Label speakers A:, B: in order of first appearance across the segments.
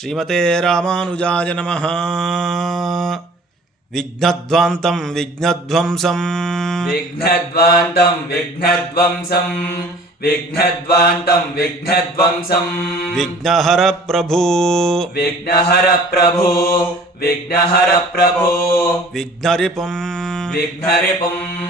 A: శ్రీమతే రామానుజాయ నమ. విఘ్నధ్వాంతం విఘ్నధ్వంసం.
B: విఘ్నద్వాంతం విఘ్నద్వంసం విఘ్నద్వాంతం విఘ్నద్వంసం
A: విఘ్నహర ప్రభూ.
B: విఘ్నహర ప్రభు. విఘ్నహర ప్రభు.
A: విఘ్నరిపుం.
B: విఘ్నరిపుం.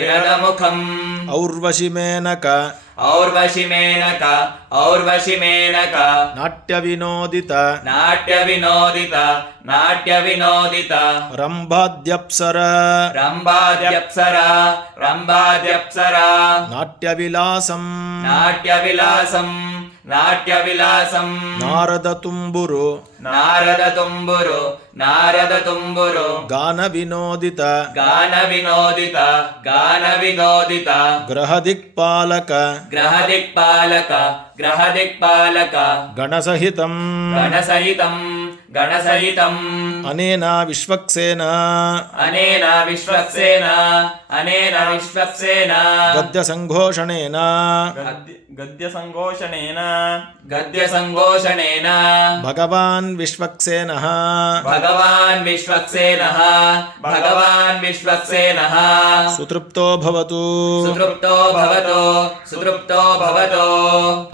B: విరదముఖం విరదముఖం
A: ఔర్వశి మేనక
B: ఔర్వశి మేనక ఔర్వశి మేనక
A: నాట్య వినోదిత
B: నాట్య వినోదిత నాట్య వినోదిత
A: రంభాద్యప్సర.
B: రంభాద్యప్సర రంభాద్యప్సర.
A: నాట్య విలాసం
B: నాట్య విలాసం ನಾಟ್ಯ ವಿಲಾಸಂ
A: ನಾರದ ತುಂಬುರು.
B: ನಾರದ ತುಂಬುರು ನಾರದ ತುಂಬುರು.
A: ಗಾನ ವಿನೋದಿತ.
B: ಗಾನ ವಿನೋದಿತ ಗಾನ ವಿನೋದಿತ.
A: ಗ್ರಹ ದಿಕ್ಪಾಲಕ.
B: ಗ್ರಹ ದಿಕ್ಪಾಲಕ గ్రహ దిక్పాలక
A: గణసహితం.
B: గణసహితం. గణసహితం.
A: అనేన విశ్వక్సేన.
B: అనేన విశ్వక్సేన. అనేన విశ్వక్సేన.
A: గద్య సంఘోషణేన
C: గద్య సంఘోషణేన
B: గద్య సంఘోషణేన
A: భగవాన్ విశ్వక్సేన.
B: భగవాన్ విశ్వక్సేన. భగవాన్ విశ్వక్సేన.
A: సుతృప్తో భవతు.
B: సుతృప్తో భవతో. సుతృప్తో భవతో.